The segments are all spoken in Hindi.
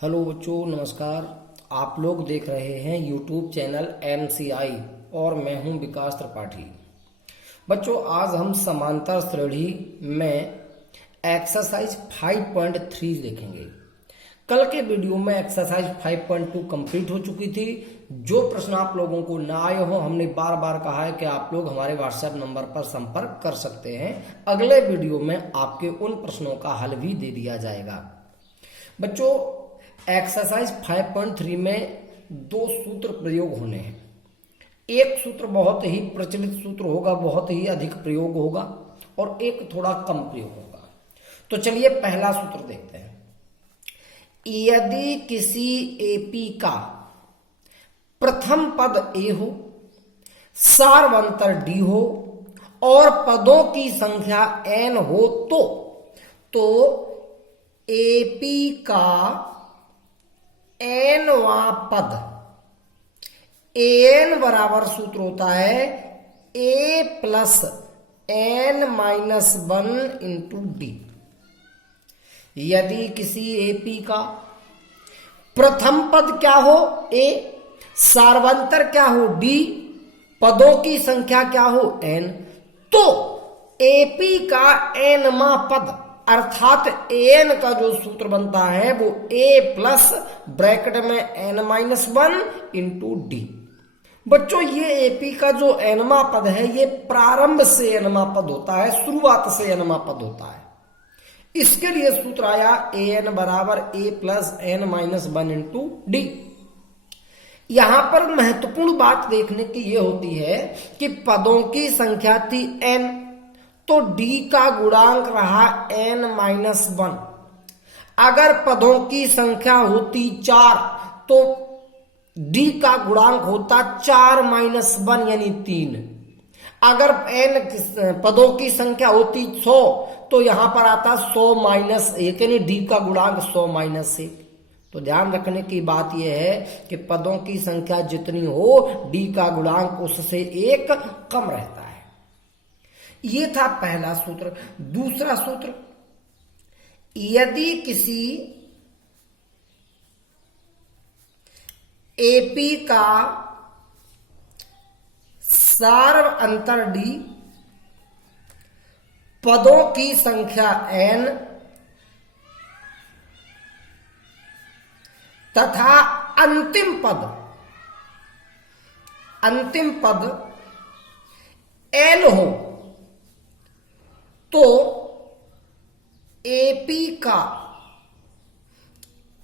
हेलो बच्चों, नमस्कार। आप लोग देख रहे हैं यूट्यूब चैनल MCI और मैं हूं विकास त्रिपाठी। बच्चों, आज हम समांतर श्रेणी में एक्सरसाइज 5.3 देखेंगे। कल के वीडियो में एक्सरसाइज 5.2 कंप्लीट हो चुकी थी। जो प्रश्न आप लोगों को ना आए हो, हमने बार बार कहा है कि आप लोग हमारे व्हाट्सएप नंबर पर संपर्क कर सकते हैं। अगले वीडियो में आपके उन प्रश्नों का हल भी दे दिया जाएगा। बच्चों, एक्सरसाइज 5.3 में दो सूत्र प्रयोग होने हैं। एक सूत्र बहुत ही प्रचलित सूत्र होगा, बहुत ही अधिक प्रयोग होगा, और एक थोड़ा कम प्रयोग होगा। तो चलिए पहला सूत्र देखते हैं। यदि किसी एपी का प्रथम पद ए हो, सार्वंतर डी हो और पदों की संख्या n हो तो एपी का nवां पद an बराबर सूत्र होता है a plus n-1 into D. यदि किसी एपी का प्रथम पद क्या हो a, सार्वंतर क्या हो d, पदों की संख्या क्या हो n, तो एपी का nवां पद अर्थात an का जो सूत्र बनता है वो a प्लस ब्रैकेट में n-1 इंटू डी। बच्चों, ये एपी का जो nवां पद है ये प्रारंभ से nवां पद होता है, शुरुआत से nवां पद होता है। इसके लिए सूत्र आया an बराबर a plus n-1 into D. यहां पर महत्वपूर्ण बात देखने की ये होती है कि पदों की संख्या थी n, तो d का गुणांक रहा n-1। अगर पदों की संख्या होती 4 तो d का गुणांक होता 4-1 यानी 3। अगर n पदों की संख्या होती 100 तो यहां पर आता 100-1 यानी d का गुणांक 100-1। तो ध्यान रखने की बात यह है कि पदों की संख्या जितनी हो d का गुणांक उससे 1 कम रहता है। ये था पहला सूत्र। दूसरा सूत्र, यदि किसी एपी का सार्वंतर डी, पदों की संख्या n तथा अंतिम पद l हो तो एपी का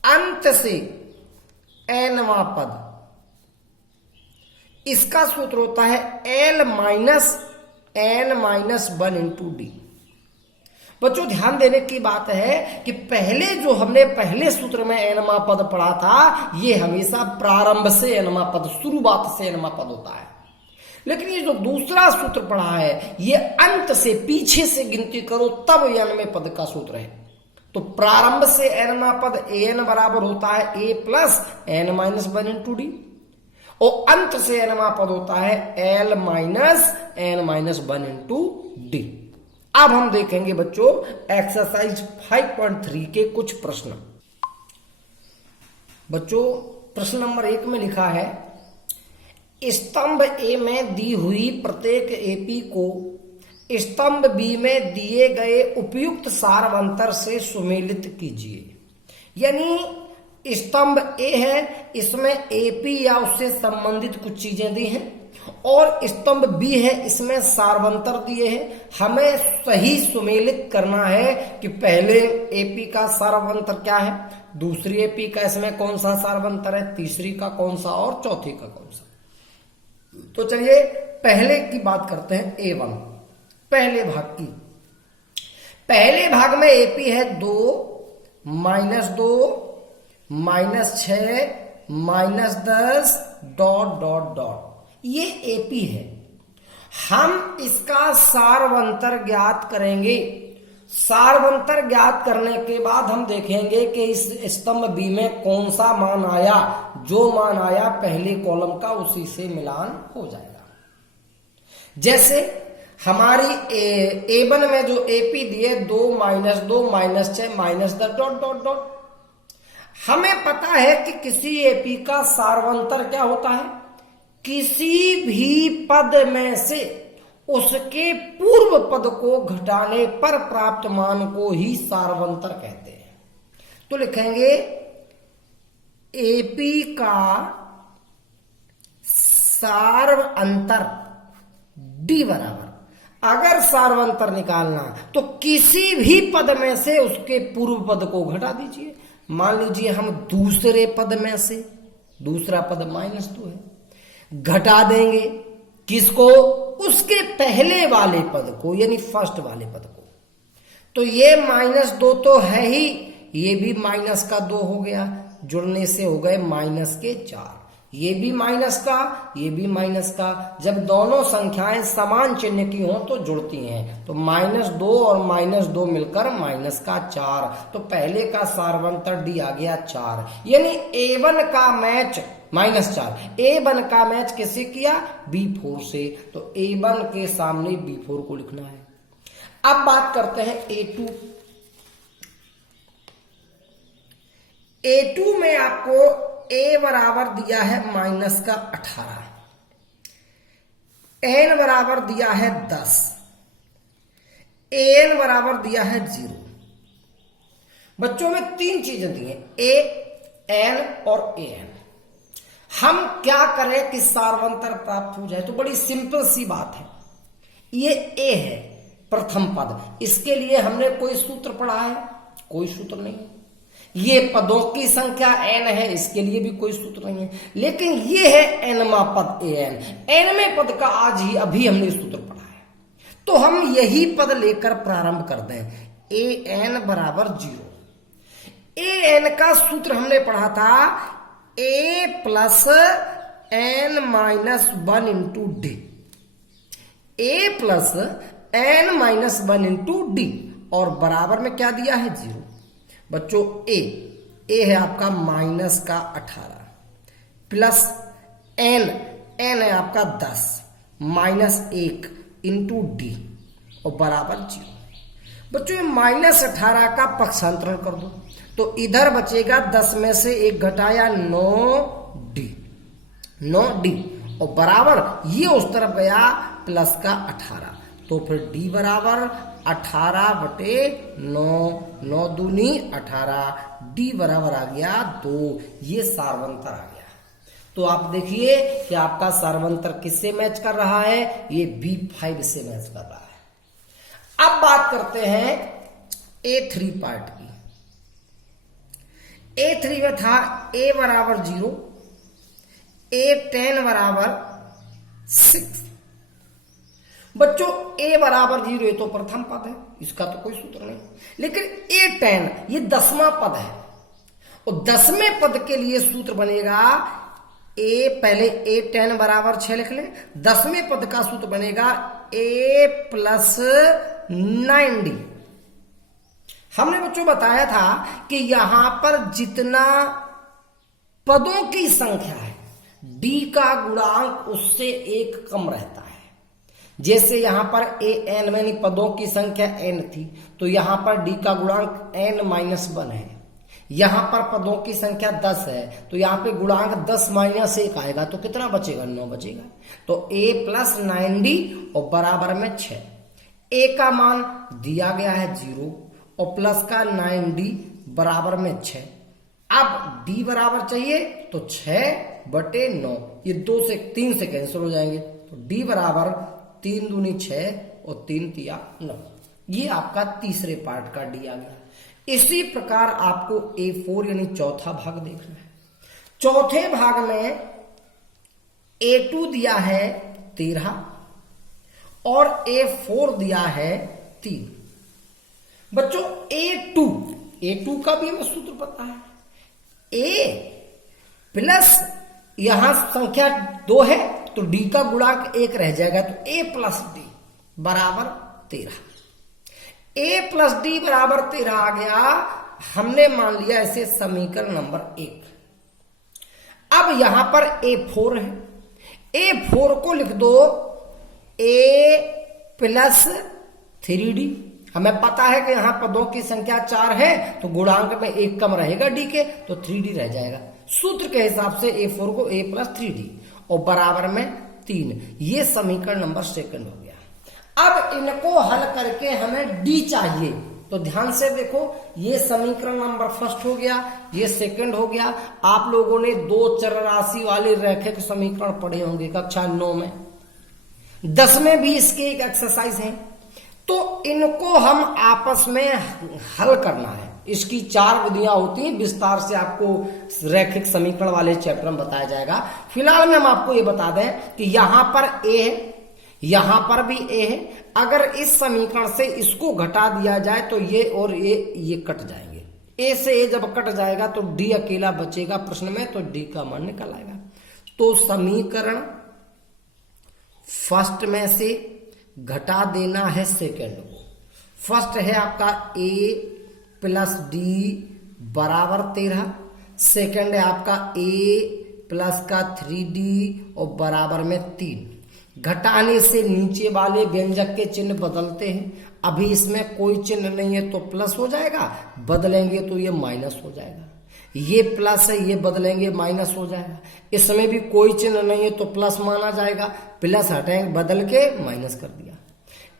अंत से nवां पद, इसका सूत्र होता है l minus n-1 into D. बच्चों, ध्यान देने की बात है कि पहले जो हमने पहले सूत्र में nवां पद पढ़ा था ये हमेशा प्रारंभ से nवां पद, शुरुआत से nवां पद होता है। लेकिन ये जो दूसरा सूत्र पढ़ा है ये अंत से, पीछे से गिनती करो तब nवें पद का सूत्र है। तो प्रारंभ से nवां पद an बराबर होता है a plus n-1 into D, और अंत से nवां पद होता है l minus n-1 into D. अब हम देखेंगे बच्चों एक्सरसाइज 5.3 के कुछ प्रश्न। बच्चों, प्रश्न नंबर 1 में लिखा है, स्तंभ ए में दी हुई प्रत्येक एपी को स्तंभ बी में दिए गए उपयुक्त सार्वंतर से सुमेलित कीजिए। यानी स्तंभ ए है, इसमें एपी या उससे संबंधित कुछ चीजें दी हैं, और स्तंभ बी है, इसमें सार्वंतर दिए हैं। हमें सही सुमेलित करना है कि पहले एपी का सार्वंतर क्या है, दूसरी एपी का इसमें कौन सा सार्वंतर है, तीसरी का कौन सा और चौथी का कौन सा। तो चलिए पहले की बात करते हैं A1, पहले भाग की। पहले भाग में एपी है 2, -2, -6, -10 डॉट डॉट डॉट। ये एपी है। हम इसका सार्वंतर ज्ञात करेंगे। सार्वंतर ज्ञात करने के बाद हम देखेंगे कि इस स्तंभ बी में कौन सा मान आया। जो मान आया पहले कॉलम का उसी से मिलान हो जाएगा। जैसे हमारी A1 में जो एपी दिए 2 -2 -6 -10 डॉट डॉट डॉट। हमें पता है कि किसी एपी का सार्वंतर क्या होता है, किसी भी पद में से उसके पूर्व पद को घटाने पर प्राप्त मान को ही सार्वंतर कहते हैं। तो लिखेंगे एपी का सार्वंतर डी बराबर, अगर सार्वंतर निकालना तो किसी भी पद में से उसके पूर्व पद को घटा दीजिए। मान लीजिए हम दूसरे पद में से, दूसरा पद -2 है, घटा देंगे किसको, उसके पहले वाले पद को, यानी फर्स्ट वाले पद को। तो ये -2 तो है ही, ये भी -2 हो गया, जुड़ने से हो गए -4, ये भी माइनस का, ये भी माइनस का। जब दोनों संख्याएं समान चिन्ह की हों तो जुड़ती हैं, तो -2 और -2 मिलकर -4। तो पहले का सार्वंतर डी आ गया 4, यानी A1 का मैच -4, A1 का मैच किससे किया, B4 से। तो A1 के सामने B4 को लिखना है। अब बात करते हैं A2। A2 में आपको A बराबर दिया है -18, N बराबर दिया है 10, An बराबर दिया है 0। बच्चों में 3 चीजें दी हैं, A, N और An। हम क्या करें कि सार्वंतर प्राप्त हो जाए, तो बड़ी सिंपल सी बात है। ये A है प्रथम पद, इसके लिए हमने कोई सूत्र पढ़ा है, कोई सूत्र नहीं है। ये पदों की संख्या n है, इसके लिए भी कोई सूत्र नहीं है। लेकिन ये है nवां पद an, nवें पद का आज ही अभी हमने सूत्र पढ़ा है, तो हम यही पद लेकर प्रारंभ कर दें। an बराबर 0। an का सूत्र हमने पढ़ा था a plus n minus 1 into D, a plus n minus 1 into D, और बराबर में क्या दिया है 0। बच्चों a है आपका -18 प्लस n है आपका 10 -1 इंटू डी और बराबर 0। बच्चों -18 का पक्षांतरण कर दो तो इधर बचेगा 10 में से 1 घटाया 9d और बराबर ये उस तरफ गया प्लस का 18, तो फिर d बराबर 18/9, 9 दूनी 18, d बराबर आ गया 2। ये सार्वंतर आ गया। तो आप देखिए कि आपका सार्वंतर किससे मैच कर रहा है, ये B5 से मैच कर रहा है। अब बात करते हैं A3 पार्ट की। A3 में था A बराबर 0, A10 बराबर 6। बच्चों A बराबर 0 ये तो प्रथम पद है, इसका तो कोई सूत्र नहीं। लेकिन A10 ये 10वां पद है, और 10वें पद के लिए सूत्र बनेगा पहले A10 बराबर 6 लिख लें। 10वें पद का सूत्र बनेगा A प्लस 9D। हमने बच्चों बताया था कि यहां पर जितना पदों की संख्या है D का गुणांक उससे 1 कम रहता है। जैसे यहां पर an यानी पदों की संख्या n थी, तो यहां पर d का गुणांक n-1 है। यहां पर पदों की संख्या 10 है, तो यहां पे गुणांक 10-1 आएगा, तो कितना बचेगा, 9 बचेगा। तो a प्लस 9d और बराबर में 6। a का मान दिया गया है 0 और प्लस का 9d बराबर में 6। अब d बराबर चाहिए तो 6/9, ये 2 से 3 से कैंसिल हो जाएंगे, तो d बराबर 3 दूनी 6 और 3 तिया 9। ये आपका तीसरे पार्ट का डी आ गया। इसी प्रकार आपको A4 यानी चौथा भाग देखना है। चौथे भाग में A2 दिया है 13 और A4 दिया है 3। बच्चों A2 का भी हमें सूत्र पता है, A प्लस यहां संख्या 2 है तो D का गुणांक 1 रह जाएगा, तो A प्लस D बराबर 13। A प्लस D बराबर 13 आ गया। हमने मान लिया इसे समीकरण नंबर 1। अब यहां पर A4 है, A4 को लिख दो A प्लस 3D। हमें पता है कि यहाँ पदों की संख्या 4 है तो गुणांक में 1 कम रहेगा डी के, तो 3d रह जाएगा। सूत्र के हिसाब से a4 को a प्लस 3d और बराबर में 3। ये समीकरण नंबर 2 हो गया। अब इनको हल करके हमें d चाहिए, तो ध्यान से देखो, ये समीकरण नंबर 1 हो गया, ये 2 हो गया। आप लोगों ने 2 चर राशि वाले रैखिक समीकरण पढ़े होंगे कक्षा 9 में, 10 में भी इसके एक एक्सरसाइज है। तो इनको हम आपस में हल करना है। इसकी 4 विधियां होती हैं, विस्तार से आपको रैखिक समीकरण वाले चैप्टर में बताया जाएगा। फिलहाल में हम आपको ये बता दें कि यहां पर a है, यहां पर भी a है। अगर इस समीकरण से इसको घटा दिया जाए तो ये और ये कट जाएंगे। a से a जब कट जाएगा तो d अकेला बचेगा प्रश्न में, तो d का मान निकल आएगा। तो समीकरण फर्स्ट में से घटा देना है सेकंड को। फर्स्ट है आपका a प्लस डी बराबर 13, सेकंड है आपका a प्लस का 3d और बराबर में 3। घटाने से नीचे वाले व्यंजक के चिन्ह बदलते हैं। अभी इसमें कोई चिन्ह नहीं है तो प्लस हो जाएगा, बदलेंगे तो ये माइनस हो जाएगा। ये प्लस है, ये बदलेंगे माइनस हो जाएगा। इसमें भी कोई चिन्ह नहीं है तो प्लस माना जाएगा, प्लस हटाएंगे बदल के माइनस कर दिया।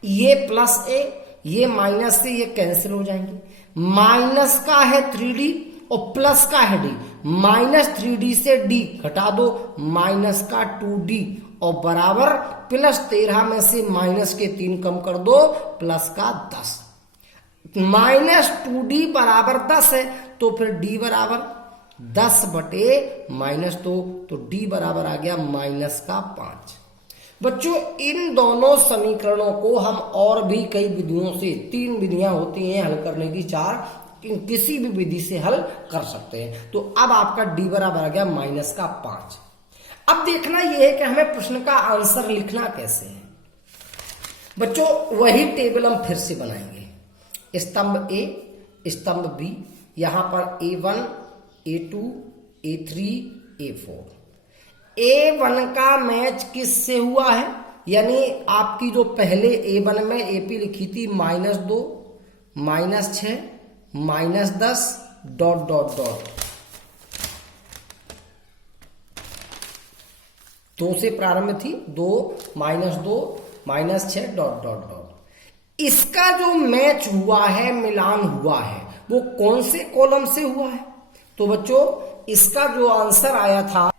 ये प्लस ए, ये माइनस से ये कैंसिल हो जाएंगे। माइनस का है 3d और प्लस का है d, माइनस 3d से d घटा दो, माइनस का 2d और बराबर प्लस 13 में से माइनस के 3 कम कर दो, प्लस का 10। माइनस 2d बराबर 10 है तो फिर d बराबर 10 बटे माइनस 2, तो d बराबर आ गया माइनस का 5। बच्चों इन दोनों समीकरणों को हम और भी कई विधियों से, 3 विधियां होती हैं हल करने की, 4 किसी भी विधि से हल कर सकते हैं। तो अब आपका d बराबर आ गया माइनस का 5। अब देखना यह है कि हमें प्रश्न का आंसर लिखना कैसे है। बच्चों वही टेबल हम फिर से बनाएंगे। स्तंभ ए, स्तंभ बी, यहां पर a1, a2, a3, a4। a1 का मैच किससे हुआ है, यानी आपकी जो पहले a1 में AP लिखी थी -2, -6, -10 डॉट डॉट डॉट, 2 से प्रारंभ थी, 2, -2, -6 डॉट डॉट डॉट। इसका जो मैच हुआ है, मिलान हुआ है, वो कौन से कॉलम से हुआ है? तो बच्चों इसका जो आंसर आया था,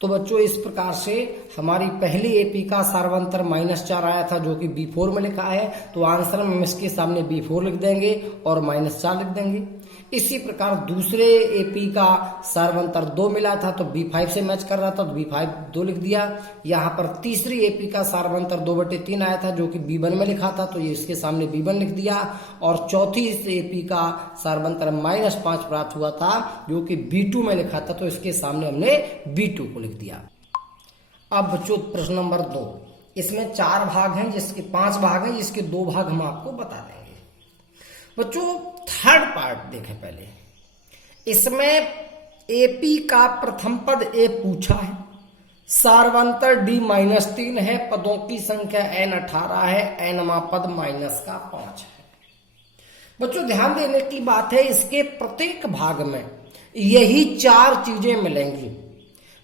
तो बच्चों इस प्रकार से हमारी पहली एपी का सार्वंतर -4 आया था जो कि B4 में लिखा है, तो आंसर में हम इसके सामने B4 लिख देंगे और -4 लिख देंगे। इसी प्रकार दूसरे एपी का सार्वंतर 2 मिला था तो B5 से मैच कर रहा था तो B5 2 लिख दिया। यहाँ पर तीसरी एपी का सार्वंतर 2/3 आया था जो कि B1 में लिखा था तो ये इसके सामने B1 लिख दिया। और चौथी एपी का सार्वंतर -5 प्राप्त हुआ था जो कि B2 में लिखा था तो इसके सामने हमने B2 को लिख दिया। अब बच्चों प्रश्न नंबर 2, इसमें 4 भाग हैं, जिसके 5 भाग हैं, जिसके 2 भाग हम आपको बता देंगे। बच्चों थर्ड पार्ट देखें पहले। इसमें एपी का प्रथम पद ए पूछा है, सार्वंतर D-3 है, पदों की संख्या n 18 है, nवां पद -5 है। बच्चों ध्यान देने की बात है, इसके प्रत्येक भाग में यही 4 चीजें मिलेंगी।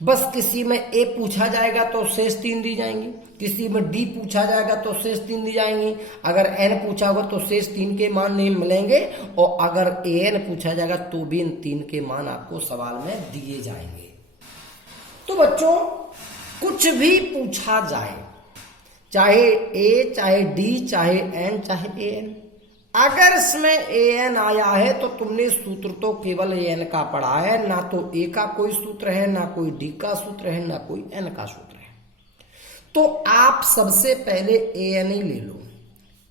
बस किसी में ए पूछा जाएगा तो शेष 3 दी जाएंगी, किसी में डी पूछा जाएगा तो शेष 3 दी जाएंगी, अगर एन पूछा होगा तो शेष 3 के मान नहीं मिलेंगे, और अगर एन पूछा जाएगा तो भी इन 3 के मान आपको सवाल में दिए जाएंगे। तो बच्चों कुछ भी पूछा जाए, चाहे ए, चाहे डी, चाहे एन, चाहे एन, अगर इसमें एन आया है तो तुमने सूत्र तो केवल एन का पढ़ा है, ना तो ए का कोई सूत्र है, ना कोई डी का सूत्र है, ना कोई एन का सूत्र है। तो आप सबसे पहले एन ही ले लो।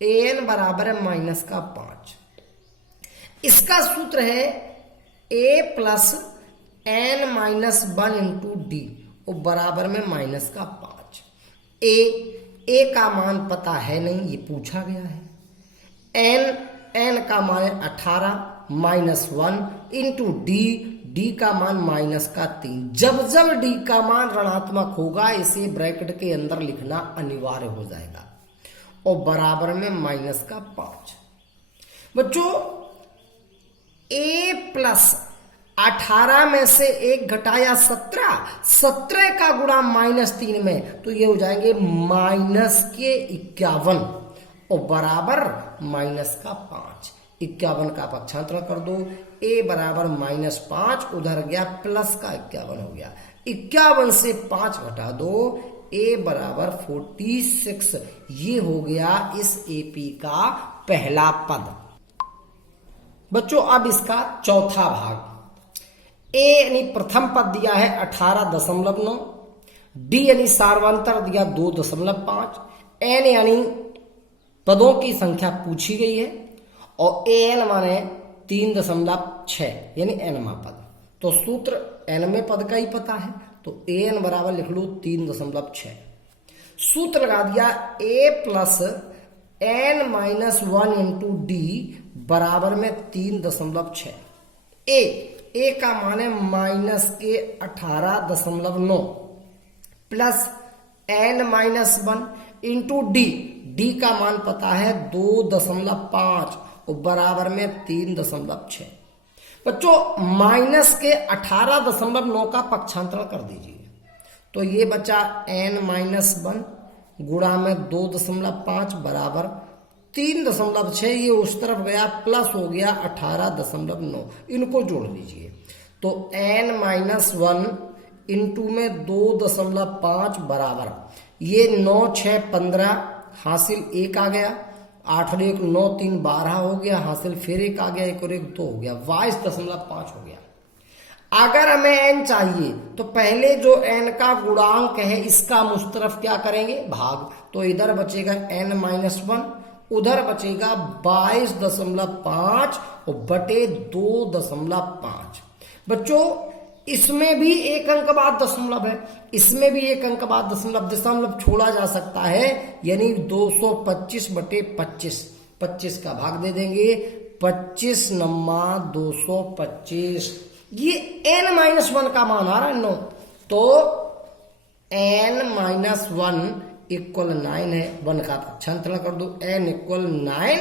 एन बराबर है -5। इसका सूत्र है a plus n-1 into D और बराबर में -5। ए का मान पता है नहीं, ये पूछा गया है। n का मान 18 -1 इंटू डी का मान -3। जब जब डी का मान ऋणात्मक होगा इसे ब्रैकेट के अंदर लिखना अनिवार्य हो जाएगा। और बराबर में माइनस का 5। बच्चों a प्लस 18 में से 1 घटाया 17, 17 का गुणा -3 में, तो ये हो जाएंगे माइनस के 51 और बराबर माइनस का 5। 51 का पक्षांतरण कर दो, a बराबर -5, उधर गया प्लस का 51 हो गया। 51 से 5 घटा दो, a बराबर 46। ये हो गया इस AP का पहला पद। बच्चों अब इसका चौथा भाग, a यानी प्रथम पद दिया है 18.9, d यानी सार्वंतर दिया 2.5, n यानी पदों की संख्या पूछी गई है और an माने 3.6 यानी nवां पद। तो सूत्र nवें पद का ही पता है, तो an बराबर लिख लो 3.6। सूत्र लगा दिया a plus n-1 into D बराबर में 3.6। a का मान है माइनस के 18.9 प्लस n-1 इंटू डी का मान पता है 2.5 और बराबर में 3.6। बच्चों माइनस के 18.9 का पक्षांतरण कर दीजिए, तो ये बचा n-1 गुणा में 2.5 बराबर 3.6। ये उस तरफ गया प्लस हो गया 18.9, इनको जोड़ लीजिए तो n-1 इंटू में 2.5 बराबर ये 9 6 15 हासिल 1 आ गया, 8 और 1 9 3 12 हो गया, हासिल फिर 1 आ गया, 1 और 1 2 हो गया, 22.5 हो गया। अगर हमें n चाहिए तो पहले जो n का गुणांक है इसका मुस्तरफ क्या करेंगे, भाग। तो इधर बचेगा n-1, उधर बचेगा 22.5 और बटे 2.5। बच्चों इसमें भी एक अंक बाद दशमलव है, इसमें भी एक अंक बाद दशमलव छोड़ा जा सकता है, यानी 225 बटे 25, 25 का भाग दे देंगे, 25 नम्मा 225। ये n-1 का मान आ रहा है 9, तो n-1 इक्वल 9 है। 1 का पक्षांतरण कर दो, n इक्वल 9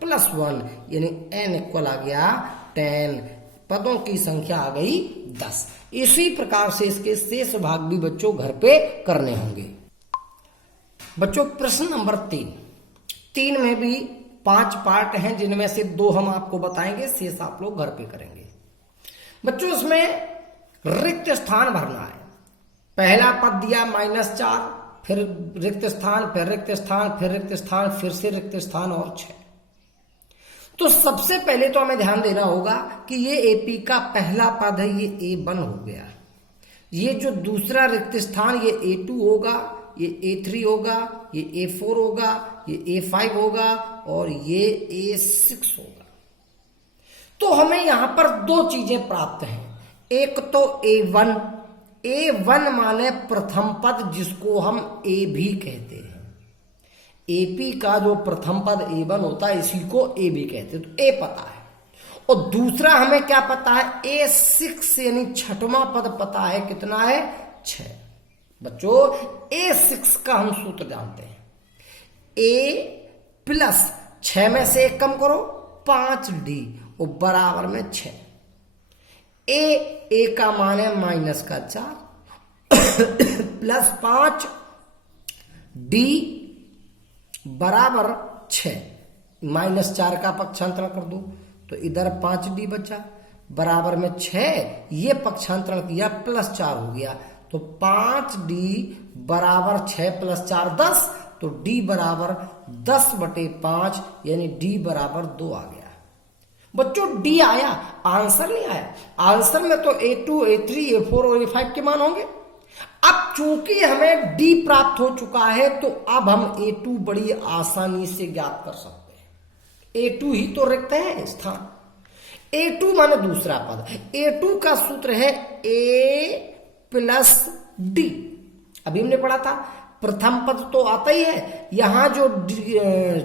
प्लस 1 यानी n इक्वल आ गया 10। पदों की संख्या आ गई 10। इसी प्रकार से इसके शेष भाग भी बच्चों घर पे करने होंगे। बच्चों प्रश्न नंबर 3 में भी 5 पार्ट हैं, जिनमें से 2 हम आपको बताएंगे, शेष आप लोग घर पे करेंगे। बच्चों इसमें रिक्त स्थान भरना है। पहला पद दिया -4, फिर रिक्त स्थान, फिर रिक्त स्थान, फिर रिक्त स्थान, फिर से रिक्त स्थान और 6। तो सबसे पहले तो हमें ध्यान देना होगा कि ये AP का पहला पद है, ये A1 हो गया। ये जो दूसरा रिक्त स्थान ये A2 होगा, ये A3 होगा, ये A4 होगा, ये A5 होगा और ये A6 होगा। तो हमें यहां पर 2 चीजें प्राप्त हैं। एक तो A1 माने प्रथम पद, जिसको हम A भी कहते हैं। AP का जो प्रथम पद A1 होता है इसी को A भी कहते हैं, तो A पता है। और दूसरा हमें क्या पता है, A6 यानी 6वां पद पता है, कितना है 6। बच्चों A6 का हम सूत्र जानते हैं, A प्लस 6 में से 1 कम करो 5D और बराबर में 6। A का मान है -4 प्लस 5D बराबर 6। -4 का पक्षांतरण कर दो तो इधर 5D बचा, बराबर में 6, ये पक्षांतरण किया +4 हो गया, तो 5D बराबर 6 + 4 10, तो D बराबर 10 बटे 5 यानी D बराबर 2 आ गया। बच्चों D आया, आंसर नहीं आया। आंसर में तो A2, A3, A4 और A5 के मान होंगे। अब चूंकि हमें D प्राप्त हो चुका है तो अब हम A2 बड़ी आसानी से ज्ञात कर सकते हैं। A2 ही तो रिक्त है स्थान। A2 माने दूसरा पद। A2 का सूत्र है A प्लस D। अभी हमने पढ़ा था प्रथम पद तो आता ही है, यहां जो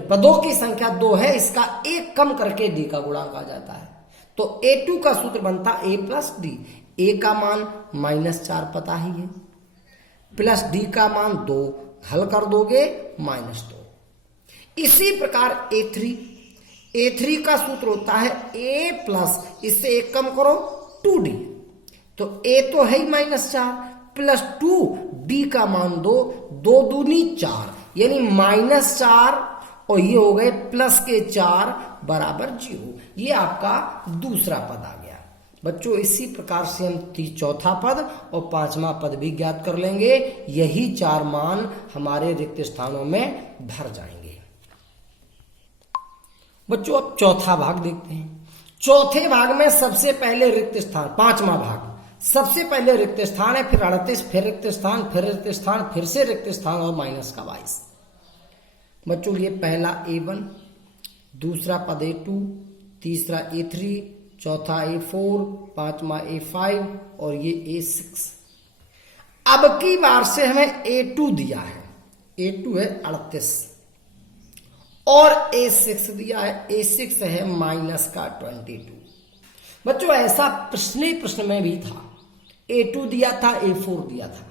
पदों की संख्या 2 है इसका 1 कम करके D का गुणांक आ जाता है। तो A2 का सूत्र बनता A प्लस D। A का मान -4 पता ही है, प्लस D का मान 2, हल कर दोगे -2। इसी प्रकार A3 का सूत्र होता है A प्लस, इससे एक कम करो 2D, तो A तो है ही -4 प्लस 2D का मान दो, 2 दूनी 4, यानी -4 और ये हो गए प्लस के 4 बराबर 0। ये आपका दूसरा पद आ गया। बच्चों इसी प्रकार से हम चौथा पद और पांचवा पद भी ज्ञात कर लेंगे। यही 4 मान हमारे रिक्त स्थानों में भर जाएंगे। बच्चों अब चौथा भाग देखते हैं। चौथे भाग में सबसे पहले रिक्त स्थान, पांचवा भाग, सबसे पहले रिक्त स्थान है, फिर 38, फिर रिक्त स्थान, फिर रिक्त स्थान, फिर से रिक्त स्थान और माइनस का 22। बच्चों ये पहला A1, दूसरा पद A2, तीसरा A3, चौथा A4, पांचवा A5 और ये A6। अब की बार से हमें A2 दिया है, A2 है 38 और A6 दिया है, A6 है माइनस का 22। बच्चों ऐसा प्रश्न में भी था, A2 दिया था, A4 दिया था,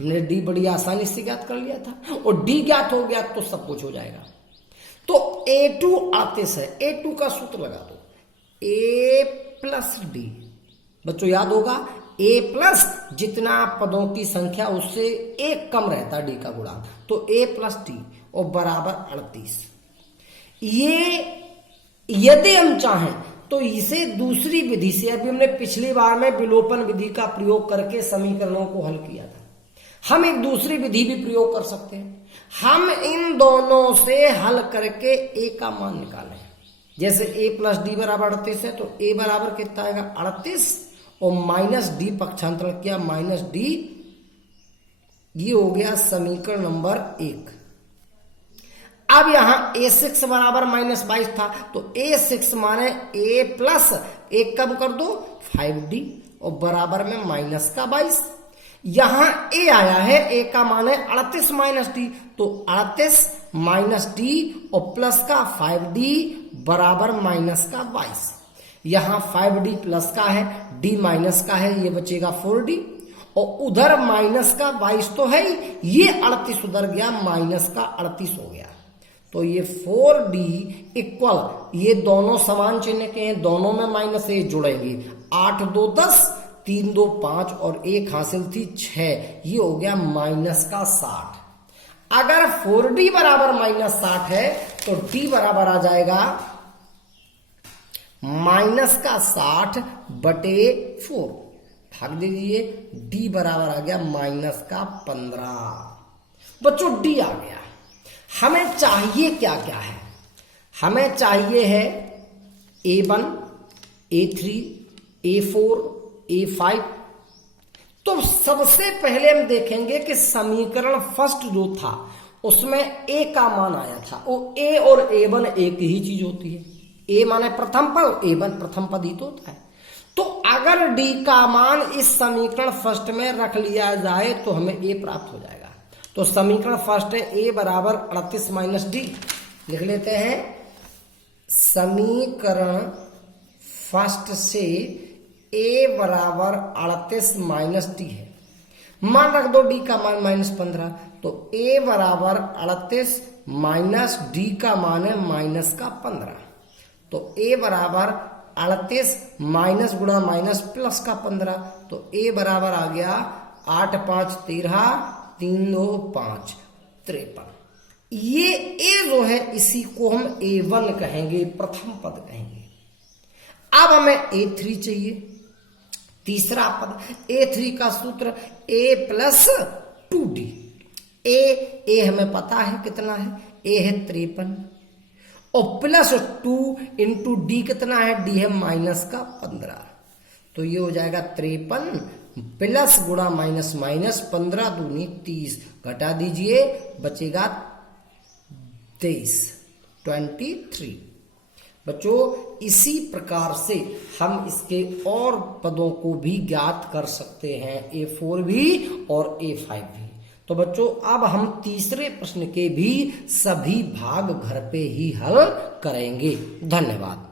हमने D बड़ी आसानी से ज्ञात कर लिया था और D ज्ञात हो गया तो सब कुछ हो जाएगा। तो A2 38 है, A2 का सूत्र लगा दो, A प्लस D। बच्चों याद होगा A प्लस जितना पदों की संख्या उससे एक कम रहता है D का गुणा, तो A प्लस D और बराबर 38। ये यदि हम चाहें तो इसे दूसरी विधि से, अभी हमने पिछली बार में विलोपन विधि का प्रयोग करके समीकरणों को हल किया था, हम एक दूसरी विधि भी प्रयोग कर सकते हैं। हम इन दोनों से हल करके A का मान निकालें। जैसे A प्लस D बराबर 38 है तो A बराबर कितना आएगा 38 और माइनस D पक्षांतरण किया -D, ये हो गया समीकरण नंबर 1। अब यहां A6 बराबर -22 था तो A6 माने A प्लस एक कम कर दो 5D और बराबर में माइनस का 22। यहां A आया है, A का मान है 38 -D, तो 38 -D और प्लस का 5D बराबर माइनस का 22। यहां 5D प्लस का है, D माइनस का है, ये बचेगा 4D और उधर माइनस का 22 तो है ही, ये 38 उधर गया, माइनस का 38 हो गया। तो ये 4D इक्वल, ये दोनों समान चिन्ह के हैं, दोनों में माइनस ए जुड़ेंगे, 8 2 10, 3 2 5 और 1 हासिल थी 6, ये हो गया माइनस का 60। अगर 4D बराबर -60 है तो D बराबर आ जाएगा माइनस का 60 बटे 4, भाग दीजिए, D बराबर आ गया माइनस का 15। बच्चों D आ गया। हमें चाहिए क्या क्या है? हमें चाहिए है A1, A3, A4, A5। तो सबसे पहले हम देखेंगे कि समीकरण फर्स्ट जो था उसमें A का मान आया था, वो A और A1 एक ही चीज होती है। A माने प्रथम पद, A1 प्रथम पद ही तो होता है। तो अगर D का मान इस समीकरण फर्स्ट में रख लिया जाए तो हमें A प्राप्त हो जाएगा। तो समीकरण फर्स्ट है A बराबर 38 -D, लिख लेते हैं। समीकरण फर्स्ट से A बराबर 38 -D है, मान रख दो D का मान -15, तो A बराबर 38 -D का मान है माइनस का 15, तो A बराबर 38 माइनस गुणा माइनस प्लस का 15, तो A बराबर आ गया 8 5 13, 3 2 5 53। ये A जो है इसी को हम A1 कहेंगे, प्रथम पद कहेंगे। अब हमें A3 चाहिए, तीसरा पद। A3 का सूत्र A प्लस 2D। A हमें पता है कितना है, A है 53 और प्लस 2 इंटू D कितना है, D है माइनस का 15, तो ये हो जाएगा 53 प्लस गुणा माइनस माइनस 15 दूनी 30, घटा दीजिए बचेगा 23। बच्चों इसी प्रकार से हम इसके और पदों को भी ज्ञात कर सकते हैं, A4 भी और A5 भी। तो बच्चों अब हम तीसरे प्रश्न के भी सभी भाग घर पे ही हल करेंगे। धन्यवाद।